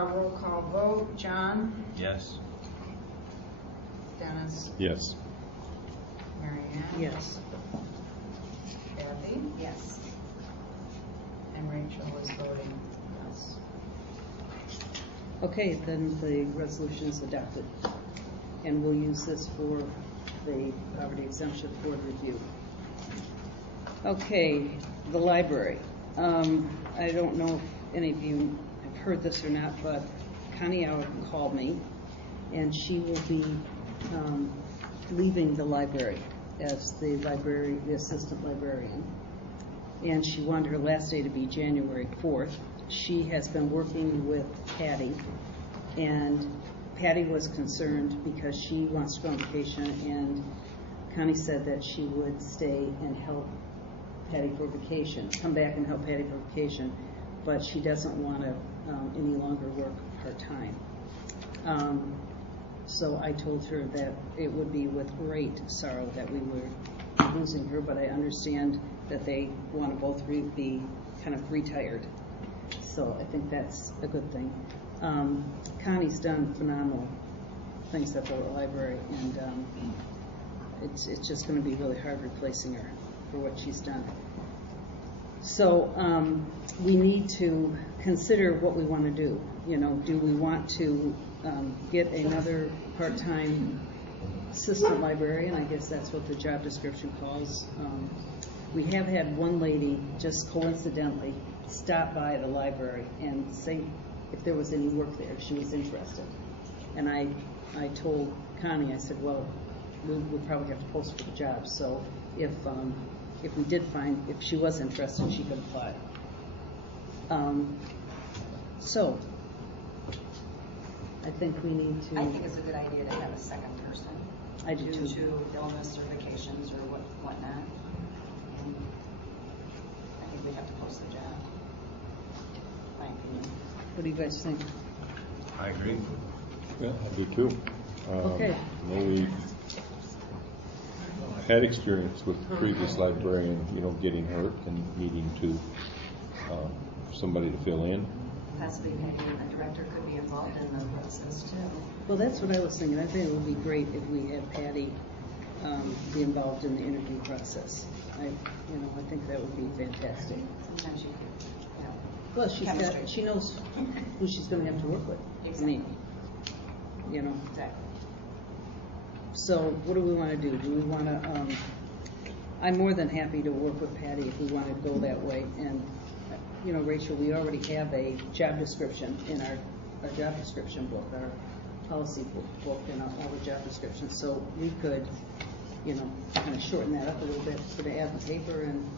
Roll call vote. John? Yes. Dennis? Yes. Mary Ann? Yes. Kathy? Yes. And Rachel is voting yes. Okay, then the resolution is adopted. And we'll use this for the poverty exemption board review. Okay, the library. I don't know if any of you have heard this or not, but Connie Auer called me, and she will be leaving the library as the assistant librarian. And she wanted her last day to be January 4th. She has been working with Patty, and Patty was concerned because she wants to go on vacation, and Connie said that she would stay and help Patty for vacation, come back and help Patty for vacation, but she doesn't want to any longer work part-time. So I told her that it would be with great sorrow that we were losing her, but I understand that they want to both be kind of retired. So I think that's a good thing. Connie's done phenomenal things at the library, and it's just going to be really hard replacing her for what she's done. So we need to consider what we want to do. You know, do we want to get another part-time assistant librarian? I guess that's what the job description calls. We have had one lady just coincidentally stop by the library and say if there was any work there, she was interested. And I told Connie, I said, well, we'll probably have to post for the job. So if we did find, if she was interested, she could apply. So I think we need to. I think it's a good idea to have a second person. I do due too. to illness or vacations or whatnot. And I think we have to post the job. My opinion. What do you guys think? I agree. Yeah, I do too. Okay. You know, we had experience with the previous librarian, you know, getting hurt and needing to somebody to fill in. Possibly maybe the director could be involved in the process too. Well, that's what I was thinking. I think it would be great if we had Patty be involved in the interview process. I think that would be fantastic. Sometimes you could, you know. Well, she knows who she's going to have to work with. Exactly. I mean, you know. Exactly. So what do we want to do? Do we want to? I'm more than happy to work with Patty if we want to go that way. And you know, Rachel, we already have a job description in our job description book, our policy book, and all the job descriptions. So we could, you know, kind of shorten that up a little bit, put an ad in the paper, and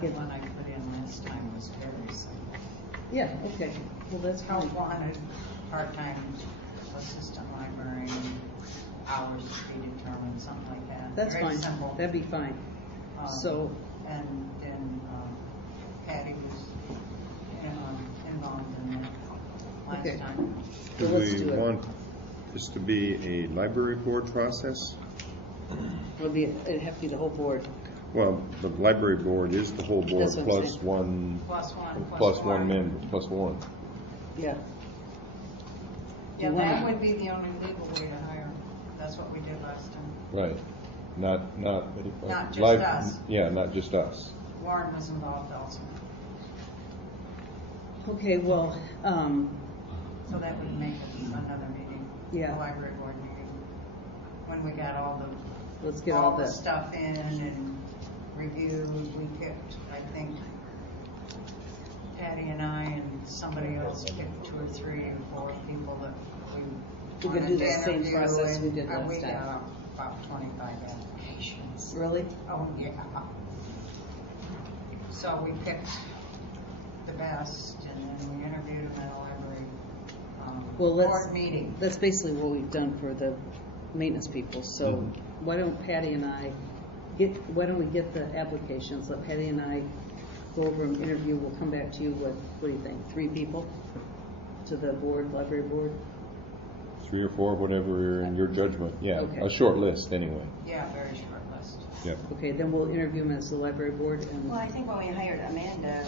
The one I put in last time was very simple. yeah, okay. Well, that's fine. Help wanted part-time assistant librarian, hours to be determined, something like that. That's very fine. Simple. That'd be fine. So and then Patty was involved in that last Okay. time. Do So let's we do it. want this to be a library board process? it'd have to be the whole board. Well, the library board is the whole board That's what I'm plus saying. one, Plus one four. member, plus one. Yeah. Yeah, You that wanna- would be the only legal way to hire. That's what we did last time. Right. Not Not just us. Yeah, not just us. Warren was involved also. Okay. Well. So that would make it another meeting. Yeah. The library board meeting. When we got all Let's get all the the stuff in and reviewed, we picked, I think, Patty and I and somebody else picked 2 or 3 or 4 people that we We could wanted do to the same interview, process we and did last we time. got about 25 applications. Really? Oh, yeah. So we picked the best and then we interviewed them at a library board meeting. That's basically what we've done for the maintenance people. So why don't Patty and I why don't we get the applications? Let Patty and I go over and interview. We'll come back to you with, what do you think, 3 people to the board, library board? 3 or 4, whatever in your judgment. Yeah, Okay. a short list anyway. Yeah, very short list. Yeah. Okay, then we'll interview them as the library board. And Well, I think when we hired Amanda,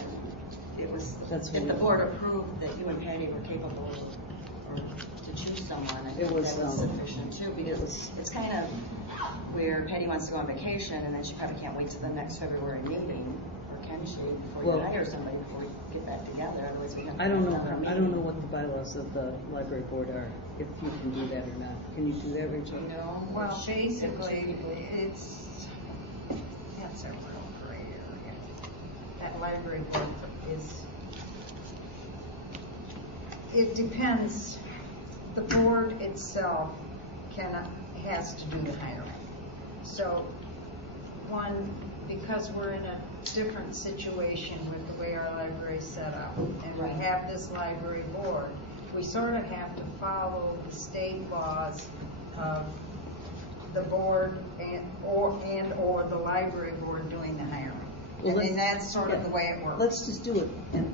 it was That's if what the we- board approved that you and Patty were capable It was, that was sufficient too, because it's kind of where Patty wants to go on vacation, and then she probably can't wait till the next February meeting, or can she, before you Well- hire somebody, before we get back together, otherwise we have. I don't know what the bylaws of the library board are, if you can do that or not. Can you do that, Rachel? No, Well, basically, it's, that's a real gray area. That library board is, it depends, the board itself has to do the hiring. So, one, because we're in a different situation with the way our library is set up, and we Right. have this library board, we sort of have to follow the state laws of the board or the library board doing the hiring. Well, I mean, let's- that's sort of the way it works. Let's just do it, and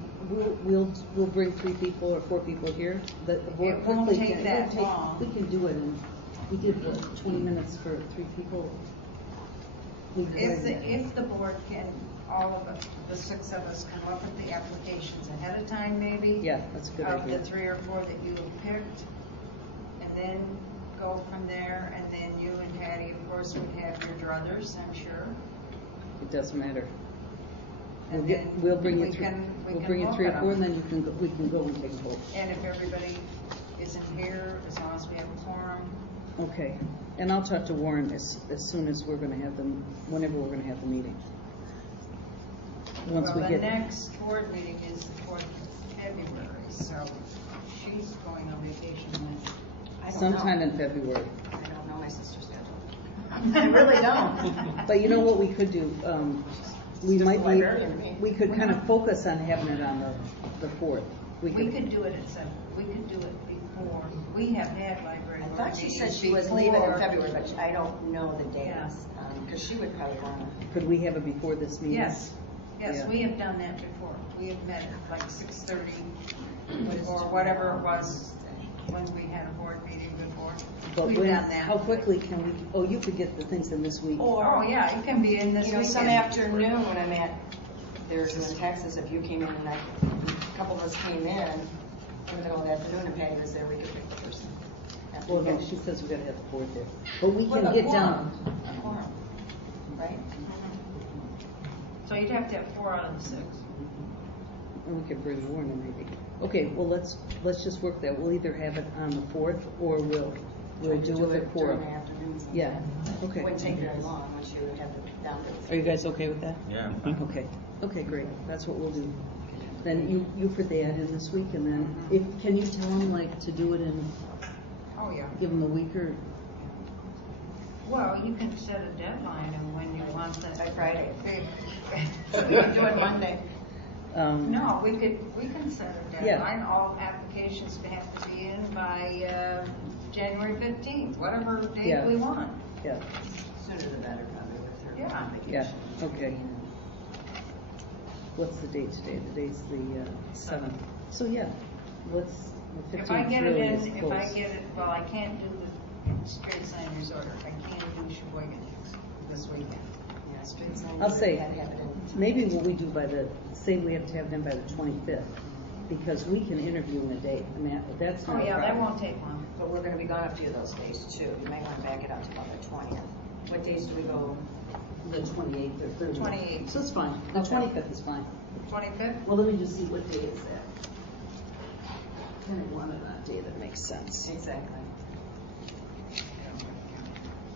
we'll bring 3 people or 4 people here. The board It won't quickly take can- that long. We can do it in, we did what, 20 minutes for 3 people? We could- If the board can, all of us, the 6 of us, come up with the applications ahead of time, maybe. Yeah, that's a good Of idea. the 3 or 4 that you have picked, and then go from there, and then you and Patty, of course, would have your druthers, I'm sure. It doesn't matter. And We'll then we'll bring you we 3, can we'll bring you look 3 or at 4, and them. then we can go and take a vote. And if everybody isn't here, as long as we have a quorum. Okay, and I'll talk to Warren as soon as we're gonna have them, whenever we're gonna have the meeting. Once we Well, get. the next board meeting is the 4th of February, so she's going on vacation when? I don't Sometime know. in February. I don't know my sister's schedule. I really don't. But you know what we could do? We Just might the librarian, me. we could kind of focus on having it on the 4th. We could do it at 7, we could do it before, we have had library I board thought she said meetings she was leaving in before. February, but I don't know the Yeah. dates, because she would probably want to. Could we have it before this meeting? Yes, yes, Yeah. we have done that before, we have met at like 6:30, or whatever it was, when we had a board meeting before. But We've when, done that. how quickly can we, oh, you could get the things in this week. Oh, yeah, it can be in this You know, weekend. some afternoon when I'm at, there's in Texas, if you came in and a couple of us came in the middle of the afternoon and Patty was there, we could pick the person. after Well, you no, guys. she says we gotta have the board there. But we With can a get quorum. down. A quorum, right? So you'd have to have 4 out of the 6. And we could bring Warren in maybe. Okay, well, let's just work that. We'll either have it on the 4th or we'll do it at 4. During the afternoons. Yeah, okay. Wouldn't take very long, once you would have it down to. Are you guys okay with that? Yeah. Okay, great. That's what we'll do. Then you put the ad in this week, and then can you tell them like to do it in, Oh, yeah. give them a week or? Well, you can set a deadline of when you want the. By Friday. So We can do it Monday. No, we can set a Yeah. deadline. All applications have to be in by January 15th, whatever date Yeah. we want. Yeah, Sooner the better, probably, with her Yeah. on yeah, vacation. okay. What's the date today? The date's the 7th. So yeah, the 15th If I get it really in, is if close. I get it, well, I can't do the straight sign resorter. I can't do Sheboygan this weekend. Yeah, street signs. I'll say, Gotta have it in. maybe what we do say we have to have them by the 25th, because we can interview in a day. I mean, that's Oh, not a yeah, that problem. won't take long. But we're gonna be gone a few of those days too. You might wanna back it up to about the 20th. What days do we go? The 28th or 30th. 28th. So it's fine. The Okay. 25th is fine. 25th? Well, let me just see what day is that. Kind of want it on a day that makes sense. Exactly.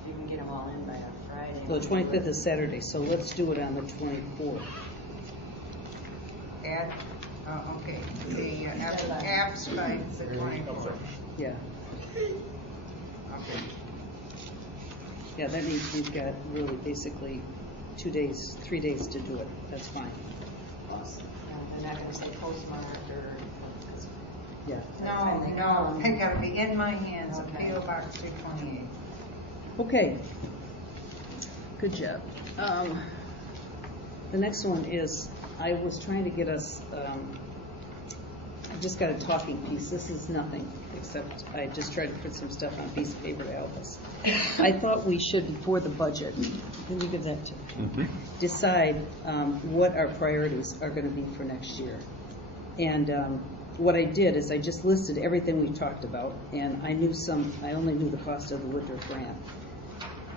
You can get them all in by a Friday. Well, the 25th is Saturday, so let's do it on the 24th. Okay, the apps by the 24th. Yeah. Okay. Yeah, that means we've got really basically 2 days, 3 days to do it. That's fine. Awesome. They're not gonna say postmarked or. Yeah. No, they gotta be in my hands, Okay. P.O. Box 228. Okay. Good job. The next one is, I was trying to get us, I just got a talking piece. This is nothing, except I just tried to put some stuff on a piece of paper to help us. I thought we should, before the budget, can you give that to decide what our priorities are going to be for next year. And what I did is I just listed everything we talked about, and I only knew the cost of the Woodruff grant.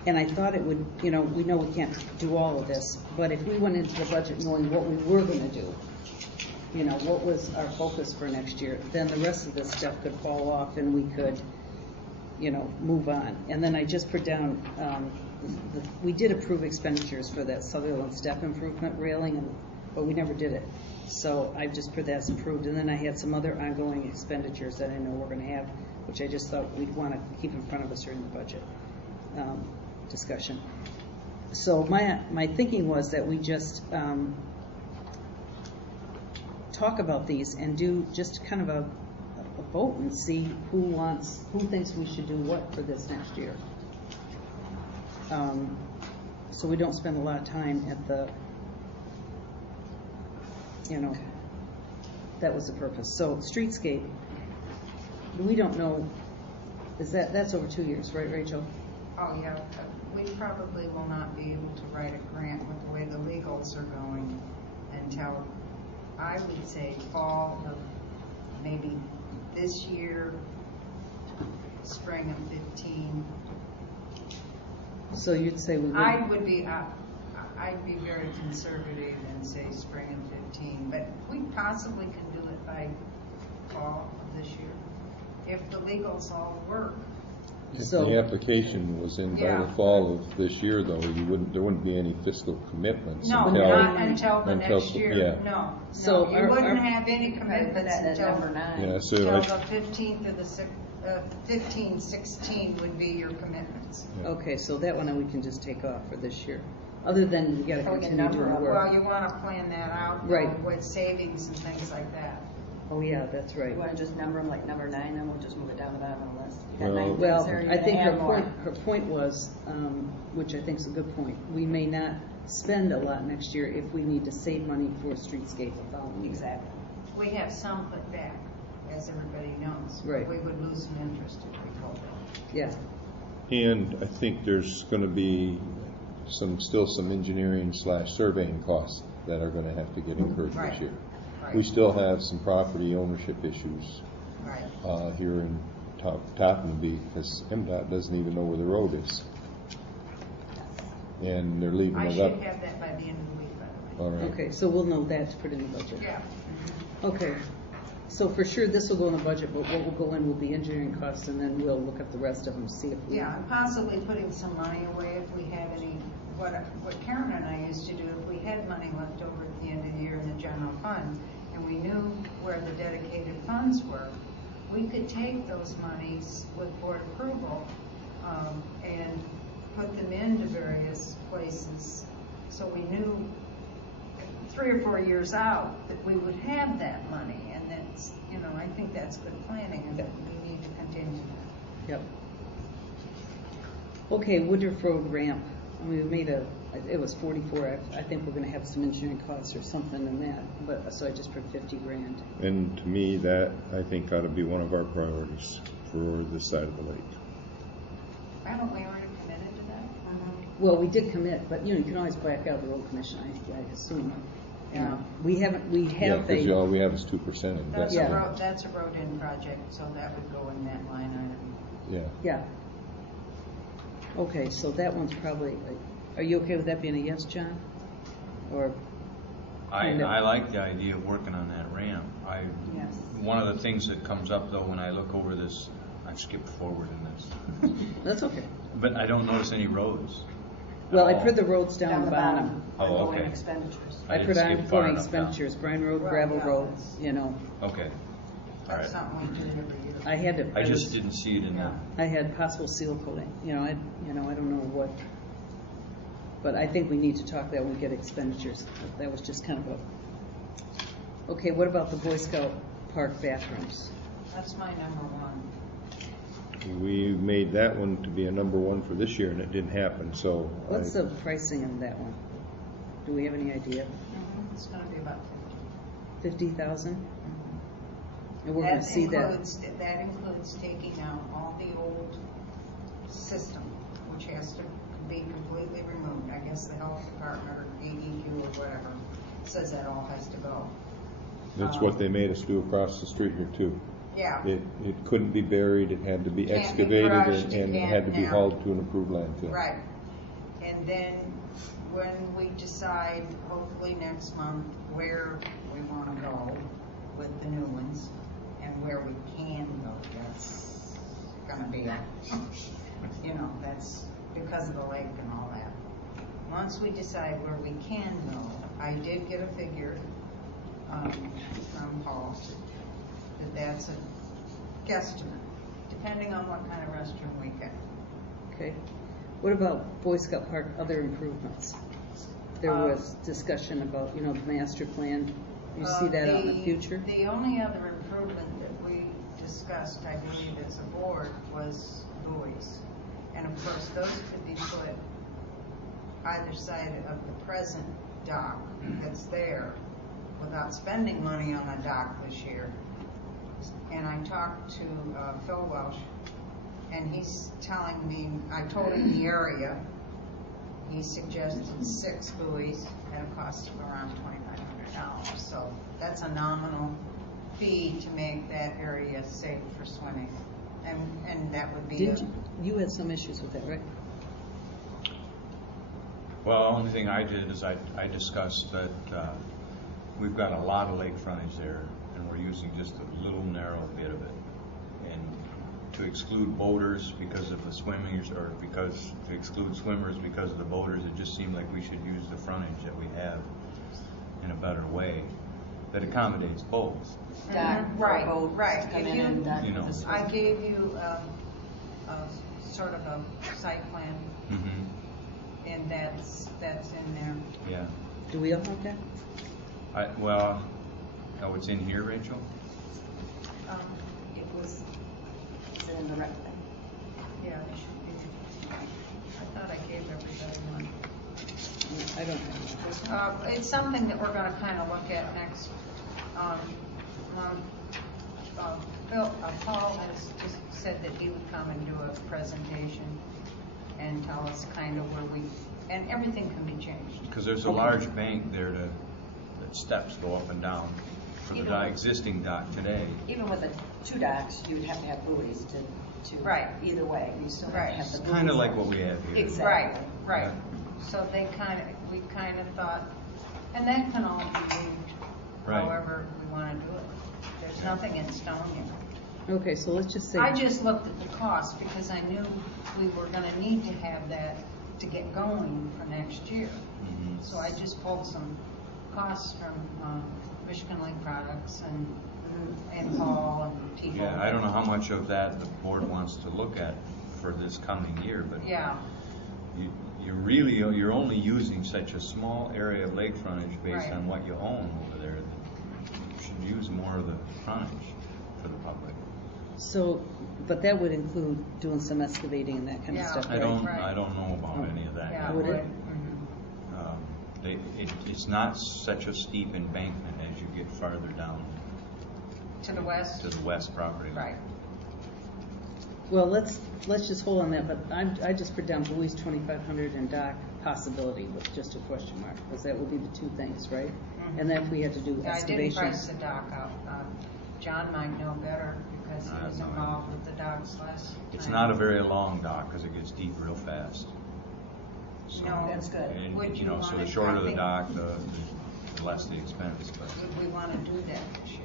And I thought it would, we know we can't do all of this, but if we went into the budget knowing what we were gonna do, what was our focus for next year, then the rest of this stuff could fall off and we could, move on. And then I just put down, we did approve expenditures for that Sutherland step improvement railing, but we never did it. So I just put that as approved. And then I had some other ongoing expenditures that I know we're gonna have, which I just thought we'd wanna keep in front of us during the budget discussion. So my thinking was that we just talk about these and do just kind of a vote and see who thinks we should do what for this next year. So we don't spend a lot of time at the, that was the purpose. So streetscape, we don't know, that's over 2 years, right, Rachel? Oh, yeah, we probably will not be able to write a grant with the way the legals are going until, I would say, fall of maybe this year, spring of 15. So you'd say we would? I'd be very conservative and say spring of 15, but we possibly can do it by fall of this year, if the legals all work. If So- the application was in by Yeah. the fall of this year, though, there wouldn't be any fiscal commitments No, until. not until the next year, yeah. no. So No, our- you wouldn't our- have any Put commitments that at until number 9. Yeah, so the I, 15th of the 15, 16 would be your commitments. yeah. Okay, so that one we can just take off for this year. Other than we gotta So we can continue number doing them. work. Well, you want to plan that out Right. with savings and things like that. Oh, yeah, that's right. You want to just number them like number 9, then we'll just move it down the bottom of the list. You got Well- 9 things Well, there, you're I gonna think add more. her point was, which I think is a good point, we may not spend a lot next year if we need to save money for streetscape the following year. Exactly. We have some put back, as everybody knows. Right. We would lose some interest if we told them. Yeah, And I think there's going to be still some engineering / surveying costs that are going to have to get incurred Right. this year. Right. We still have some property ownership issues Right. here in Toppinby, because MDOT doesn't even know where the road is. And they're leaving I it should up. have that by the end of the week, by the way. All right. okay, so we'll know that to put in the budget. Yeah. Okay, so for sure, this will go in the budget, but what will go in will be engineering costs, and then we'll look at the rest of them, see if we. Yeah, and possibly putting some money away if we have any, what Karen and I used to do, if we had money left over at the end of the year in the general fund, and we knew where the dedicated funds were, we could take those monies with board approval, and put them into various places, so we knew 3 or 4 years out that we would have that money, and that's, I think that's good planning, and we need to continue. Yep. Okay, Woodruff Road ramp, we made it was 44, I think we're gonna have some engineering costs or something in that, but, so I just put 50 grand. And to me, that, I think, ought to be one of our priorities for this side of the lake. Haven't we already committed to that? Well, we did commit, but you can always back out the road commission, I assume. We have Yeah, because a, all we have is 2% That's investment. that's a road-in project, so that would go in that line item. Yeah. yeah. Okay, so that one's probably, are you okay with that being a yes, John? Or? I like the idea of working on that ramp. Yes. One of the things that comes up though when I look over this, I've skipped forward in this, That's okay. but I don't notice any roads. at Well, I all. put the roads down Down the the bottom. bottom. Oh, Ongoing okay. expenditures. I I didn't put skip far ongoing enough down. expenditures, Bryan Road, Well, gravel yeah, road, that's- Okay, all That's right. something we do every year. I had to. I just didn't see it in the, Yeah. I had possible seal coating, I don't know what, but I think we need to talk that when we get expenditures. That was just kind of a, okay, what about the Boy Scout Park bathrooms? That's my number one. We made that one to be a number 1 for this year, and it didn't happen, so. What's the pricing of that one? Do we have any idea? It's gonna be about 50,000? And we're gonna see that. That includes taking out all the old system, which has to be completely removed. I guess the health department or DEQ or whatever says that all has to go. That's what they made us do across the street here too. Yeah. It couldn't be buried, it had to be Can't be excavated, crushed, and it can't- had to be yeah. hauled to an approved landfill. Right. And then when we decide, hopefully next month, where we want to go with the new ones and where we can go, that's gonna be that's because of the lake and all that. Once we decide where we can go, I did get a figure from Paul that that's a guesstimate, depending on what kind of restroom we get. Okay. What about Boy Scout Park, other improvements? There was discussion about, the master plan. You see that out in the future? The only other improvement that we discussed, I believe, as a board was buoys. And of course, those could be put either side of the present dock that's there without spending money on a dock this year. And I talked to Phil Welsh, and he's telling me, I told him the area. He suggested 6 buoys at a cost of around $2,500. So that's a nominal fee to make that area safe for swimming. And that would be You had some issues with that, right? Well, the only thing I did is I discussed that we've got a lot of lake frontage there, and we're using just a little narrow bit of it. And to exclude boaters because of the swimming, or to exclude swimmers because of the boaters, it just seemed like we should use the frontage that we have in a better way that accommodates both. Dock for Right, boats right. to come If in and dock you for know, the swim. I gave you sort of a site plan, Mm-hmm. and that's in there. Yeah. Do we all have that? It's in here, Rachel? It's in the rec thing. Yeah, it should be. I thought I gave everybody one. I don't have that. It's something that we're gonna kind of look at next. Paul has just said that he would come and do a presentation and tell us kind of where and everything can be changed. Because there's a large bank there that steps go up and down for the existing dock today. Even with the 2 docks, you would have to have buoys to Right. either way. You still have Right. to have the It's buoys. kind of like what we have here. Exactly. Right. So we kind of thought, and that can all be moved Right. however we want to do it. There's nothing in stone here. Okay, so let's just say. I just looked at the cost because I knew we were gonna need to have that to get going for next year. Mhm. So I just pulled some costs from Michigan Lake Products and Paul and people. Yeah, I don't know how much of that the board wants to look at for this coming year, but Yeah, you're only using such a small area of lake frontage based Right. on what you own over there. You should use more of the frontage for the public. So, but that would include doing some excavating and that kind of Yeah. stuff, I right? don't Right. know about any of that. yeah. yet. Would it? It's not such a steep embankment as you get farther down To the west? to the west property line. Right. Well, let's just hold on that, but I just put down buoys 2,500 and dock possibility with just a question mark, because that would be the 2 things, right? Mhm. And then if we had to do Yeah, I didn't price excavations. the dock out. John might know better because he I have was no idea. involved with the docks last It's time. not a very long dock because it gets deep real fast. So, No. That's good. And, Would you you know, so want the it- shorter I the think- dock, the less the expense. But Would we want to do that this year?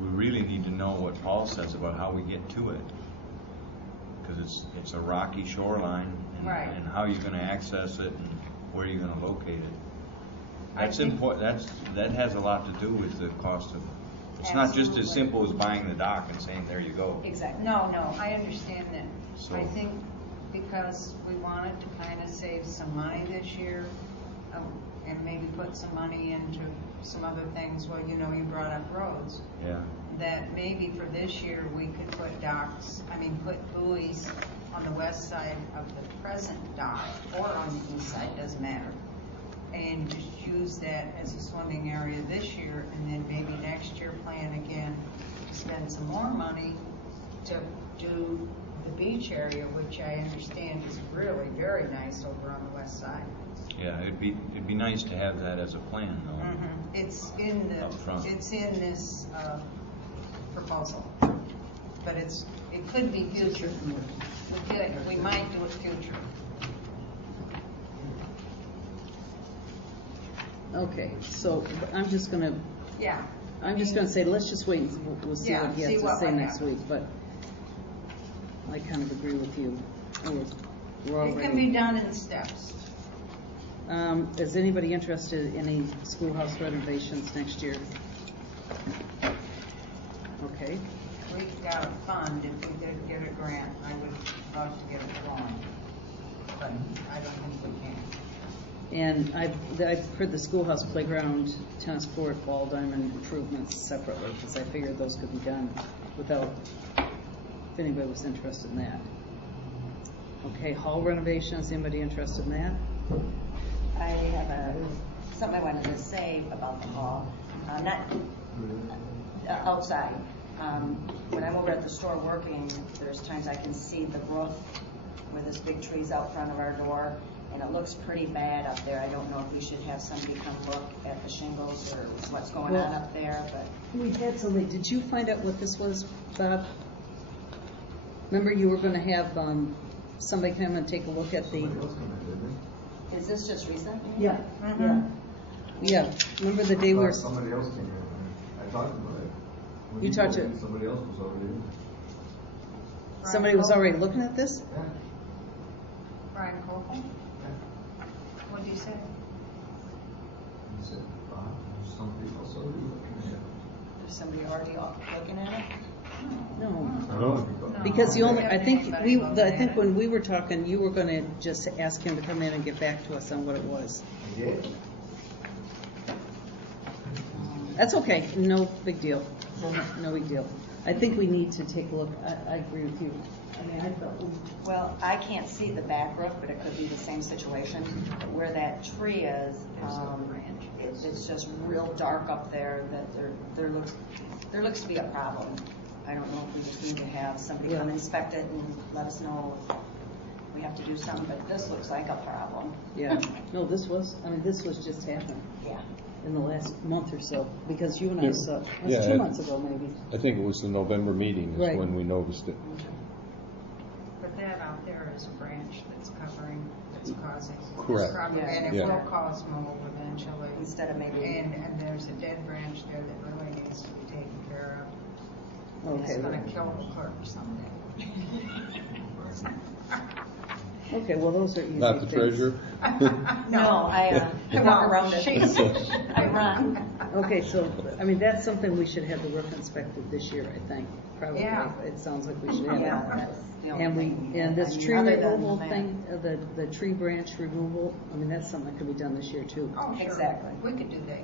we really need to know what Paul says about how we get to it, because it's a rocky shoreline, Right. and how you're going to access it and where you're going to locate it. I That's think- important. That has a lot to do with the cost of. It's not just as Absolutely. simple as buying the dock and saying there you go. Exactly. No, I understand that. So- I think because we wanted to kind of save some money this year, and maybe put some money into some other things, well, you brought up roads, Yeah. that maybe for this year, we could put put buoys on the west side of the present dock, or on the east side, doesn't matter. And just use that as a swimming area this year, and then maybe next year plan again to spend some more money to do the beach area, which I understand is really very nice over on the west side. Yeah, it'd be nice to have that as a plan, though. It's in the, Up front. it's in this proposal, but it could be future. We might do it future. Okay, so I'm just gonna Yeah. say, let's just wait and we'll see Yeah, what he see has to what say would next happen. week, but I kind of agree with you. We're It can be already, done in steps. is anybody interested in any schoolhouse renovations next year? Okay, We've got a fund, if we did get a grant, I would love to get it going, but I don't think we can. and I've heard the schoolhouse playground, tennis court, ball diamond improvements separately, because I figured those could be done without, if anybody was interested in that. Okay, hall renovations, anybody interested in that? I have something I wanted to say about the hall, not outside. When I'm over at the store working, there's times I can see the growth where this big tree's out front of our door, and it looks pretty bad up there. I don't know if we should have somebody come look at the shingles or what's going on up there, but We had somebody, did you find out what this was, Bob? Remember you were gonna have, somebody come and take a look at the, Somebody else come in, didn't they? is this just recent? yeah, Mhm. yeah. Remember the day we were, Somebody else came in, I talked about it. When You he talked told to- me, somebody else was already in. somebody was already looking at this? Yeah, Brian Cole, yeah. what did you say? He said, there's somebody else already looking at it. There's somebody already looking at it? No. No. Because the only, I think Anybody we, looking I think at when we were talking, you were gonna just ask him to come in and get back to us on what it was. He did? That's okay, no big deal, no big deal. I think we need to take a look, I agree with you. I mean, I felt, Well, I can't see the back roof, but it could be the same situation. But where that tree is, it's just real dark up there, that there looks to be a problem. I don't know if we just need to have somebody come Yeah. inspect it and let us know if we have to do something, but this looks like a problem. yeah, no, this was just happened Yeah. in the last month or so, because you and I Yeah. saw, it Yeah, was 2 it- months ago maybe. I think it was the November meeting is Right. when we noticed it. But that out there is a branch that's covering, that's causing. this Correct. problem, And it Yeah. will cause mold eventually. Instead of maybe. And there's a dead branch there that really needs to be taken care of. It's Okay, gonna kill the clerk someday. okay, well, those are easy Not the things. treasurer? No, I walk around it. She's- I run. Okay, so, I mean, that's something we should have the roof inspected this year, I think, probably. Yeah. It sounds like we should have Yeah, that. that's the only And thing. and this I mean, tree other than removal that- thing, the tree branch removal, I mean, that's something that could be done this year too. Oh, sure. Exactly. We could do that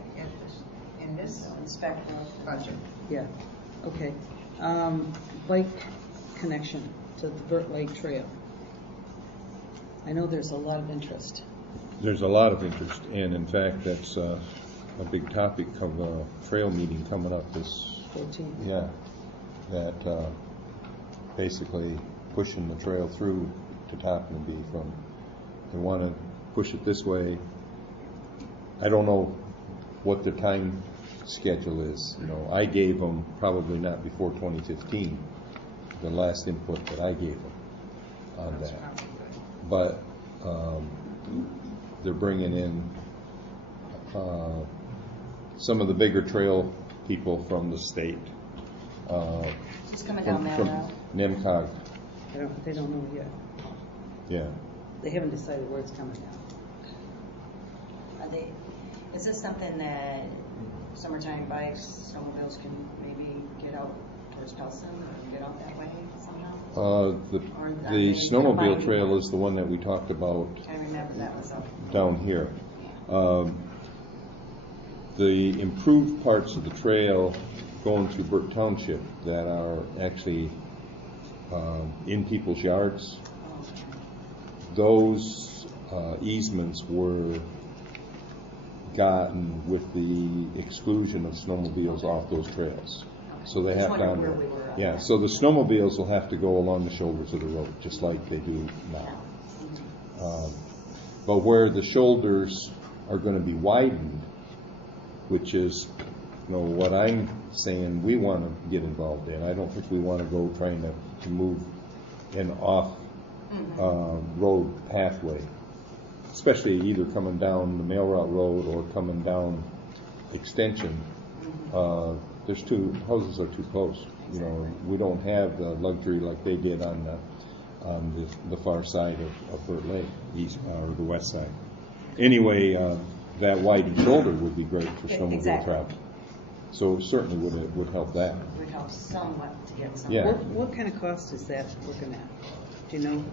in this Inspect roof. budget. Yeah, okay. Bike connection to the Burt Lake Trail. I know there's a lot of interest. There's a lot of interest, and in fact, that's a big topic of a trail meeting coming up this, 14. yeah, that basically pushing the trail through to Topinabee from, they want to push it this way. I don't know what the time schedule is. You know, I gave them probably not before 2015, the last input that I gave them on That's that. probably good. But they're bringing in some of the bigger trail people from the state. Who's coming down that From road? NEMCOG, They don't know yet. yeah. They haven't decided where it's coming down. Is this something that summertime bikes, snowmobiles can maybe get out towards Pelson or get out that way somehow? The snowmobile trail is the one that we talked about I remember that was up. down here. The improved parts of the trail going through Burt Township that are actually in people's yards, those easements were gotten with the exclusion of snowmobiles off those trails. So they Just have wondering to, where we were on yeah, that. so the snowmobiles will have to go along the shoulders of the road, just like they do now. But where the shoulders are gonna be widened, which is, what I'm saying we wanna get involved in. I don't think we wanna go trying to move an off, road pathway. Especially either coming down the Mail Route Road or coming down Extension. Houses are too close. We don't have the luxury like they did on the far side of Burt Lake, east or the west side. Anyway, that widened shoulder would be great for snowmobile Exactly. travel. So certainly would help that. It would help somewhat to get some. Yeah. What kind of cost is that looking at? Do you know?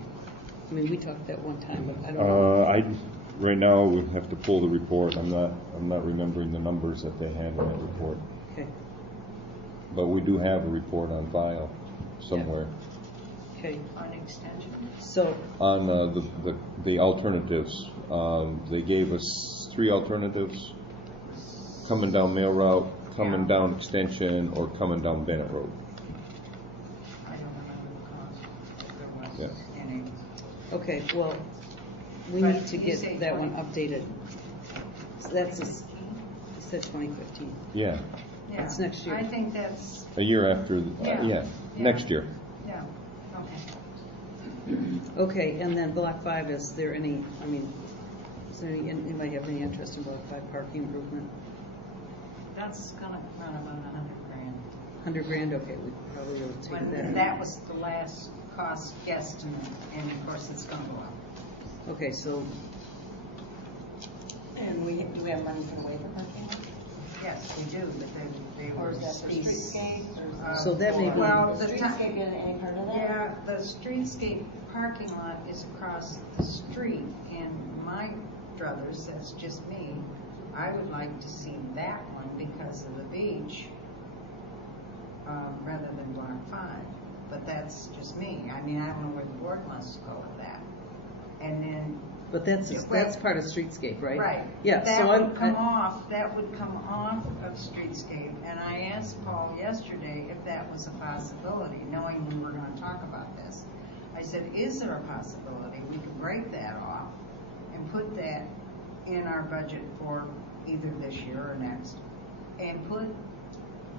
I mean, we talked that one time, but I don't know. Right now we have to pull the report. I'm not remembering the numbers that they had in that report. Okay, But we do have a report on file somewhere okay. On extension. So, on the alternatives. They gave us 3 alternatives: coming down Mail Route, coming down Extension, or coming down Bennett Road. I don't remember the cost, if there was Yeah. any. okay, well, we But need to you get say that one 20. updated. So that's, you said 2015. Yeah, Yeah, It's next year. I think that's, a year after. Yeah. Next year. yeah, okay. Okay, and then Block 5, is there any, anybody have any interest in Block 5 parking improvement? That's gonna run about $100,000. 100 grand, okay, we probably will take When that. that was the last cost guesstimate, and of course it's gonna go up. Okay, so, And do we have money for the waiver parking? Yes, we do, but they Or were. is that for streetscape? So that may be- Well, Is the streetscape in any part of that? Yeah, the streetscape parking lot is across the street, and my druthers, that's just me, I would like to see that one because of the beach, rather than Block 5. But that's just me. I mean, I don't know where the board wants to go with that. And then, but that's part of streetscape, right? right. Yeah, That so would come off of streetscape, and I asked Paul yesterday if that was a possibility, knowing we were gonna talk about this. I said, is there a possibility we could break that off and put that in our budget for either this year or next, and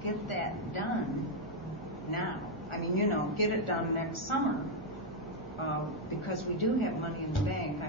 get that done now? I mean, get it done next summer, because we do have money in the bank.